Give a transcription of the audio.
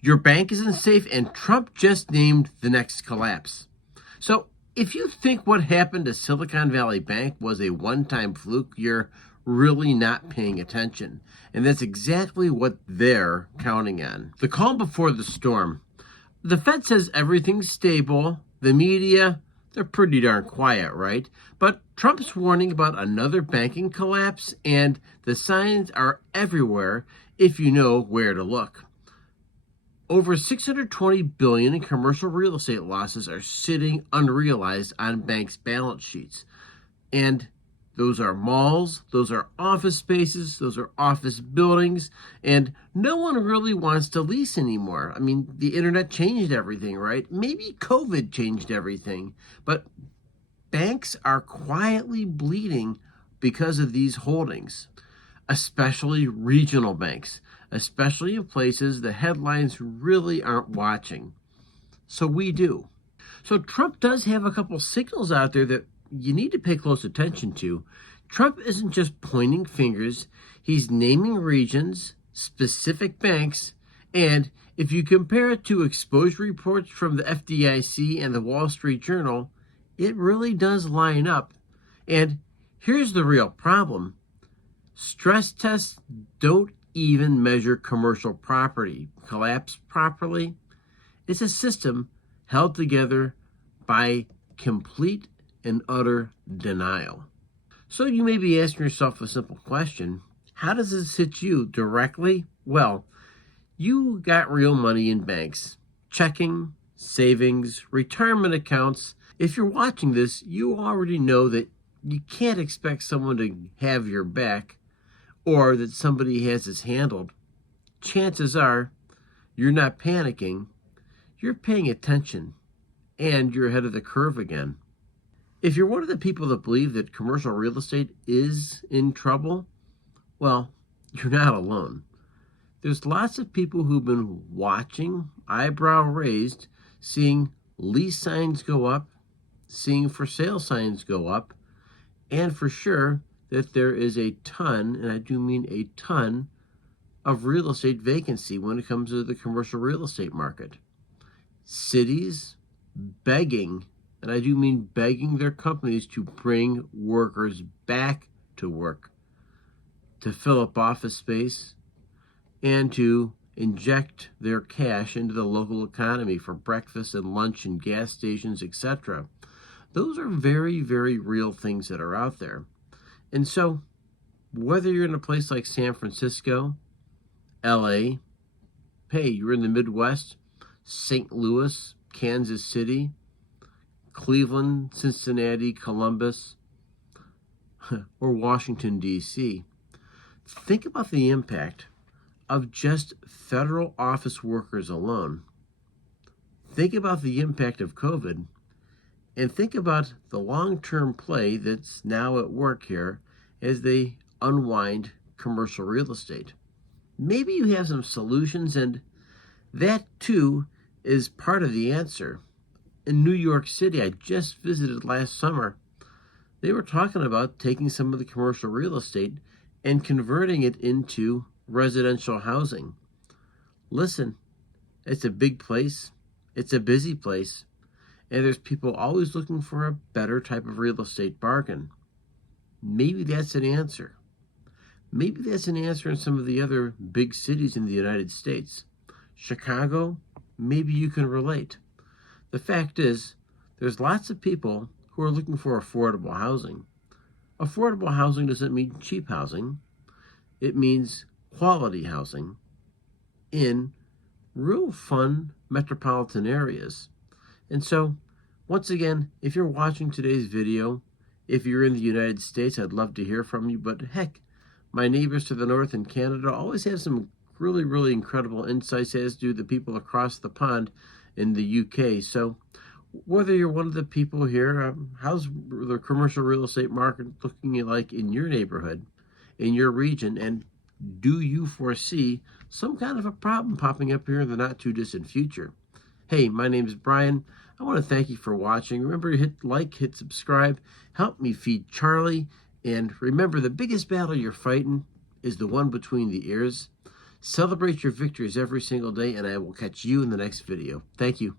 Your bank isn't safe, and Trump just named the next collapse. So, if you think what happened to Silicon Valley Bank was a one-time fluke, you're really not paying attention. And that's exactly what they're counting on. The calm before the storm. The Fed says everything's stable. The media, they're pretty darn quiet, right? But Trump's warning about another banking collapse, and the signs are everywhere if you know where to look. Over $620 billion in commercial real estate losses are sitting unrealized on banks' balance sheets. And those are malls, those are office spaces, those are office buildings, and no one really wants to lease anymore. I mean, the internet changed everything, right? Maybe COVID changed everything, but banks are quietly bleeding because of these holdings, especially regional banks, especially in places the headlines really aren't watching. So we do. So Trump does have a couple signals out there that you need to pay close attention to. Trump isn't just pointing fingers, he's naming regions, specific banks, and if you compare it to exposure reports from the FDIC and the Wall Street Journal, it really does line up. And here's the real problem. Stress tests don't even measure commercial property collapse properly. It's a system held together by complete and utter denial. So you may be asking yourself a simple question. How does this hit you directly? Well, you got real money in banks, checking, savings, retirement accounts. If you're watching this, you already know that you can't expect someone to have your back or that somebody has this handled. Chances are you're not panicking, you're paying attention, and you're ahead of the curve again. If you're one of the people that believe that commercial real estate is in trouble, well, you're not alone. There's lots of people who've been watching, eyebrow raised, seeing lease signs go up, seeing for sale signs go up, and for sure that there is a ton, and I do mean a ton, of real estate vacancy when it comes to the commercial real estate market. Cities begging, and I do mean begging their companies to bring workers back to work, to fill up office space, and to inject their cash into the local economy for breakfast and lunch and gas stations, etc. Those are very, very real things that are out there. And so, whether you're in a place like San Francisco, LA, hey, you're in the Midwest, St. Louis, Kansas City, Cleveland, Cincinnati, Columbus, or Washington, D.C., think about the impact of just federal office workers alone. Think about the impact of COVID, and think about the long-term play that's now at work here as they unwind commercial real estate. Maybe you have some solutions, and that too is part of the answer. In New York City, I just visited last summer, they were talking about taking some of the commercial real estate and converting it into residential housing. Listen, it's a big place, it's a busy place, and there's people always looking for a better type of real estate bargain. Maybe that's an answer. Maybe that's an answer in some of the other big cities in the United States. Chicago, maybe you can relate. The fact is, there's lots of people who are looking for affordable housing. Affordable housing doesn't mean cheap housing. It means quality housing in real fun metropolitan areas. And so, once again, if you're watching today's video, if you're in the United States, I'd love to hear from you. But heck, my neighbors to the north in Canada always have some really, really incredible insights, as do the people across the pond in the UK. So whether you're one of the people here, how's the commercial real estate market looking like in your neighborhood, in your region, and do you foresee some kind of a problem popping up here in the not too distant future? Hey, my name is Brian. I want to thank you for watching. Remember to hit like, hit subscribe, help me feed Charlie, and remember the biggest battle you're fighting is the one between the ears. Celebrate your victories every single day, and I will catch you in the next video. Thank you.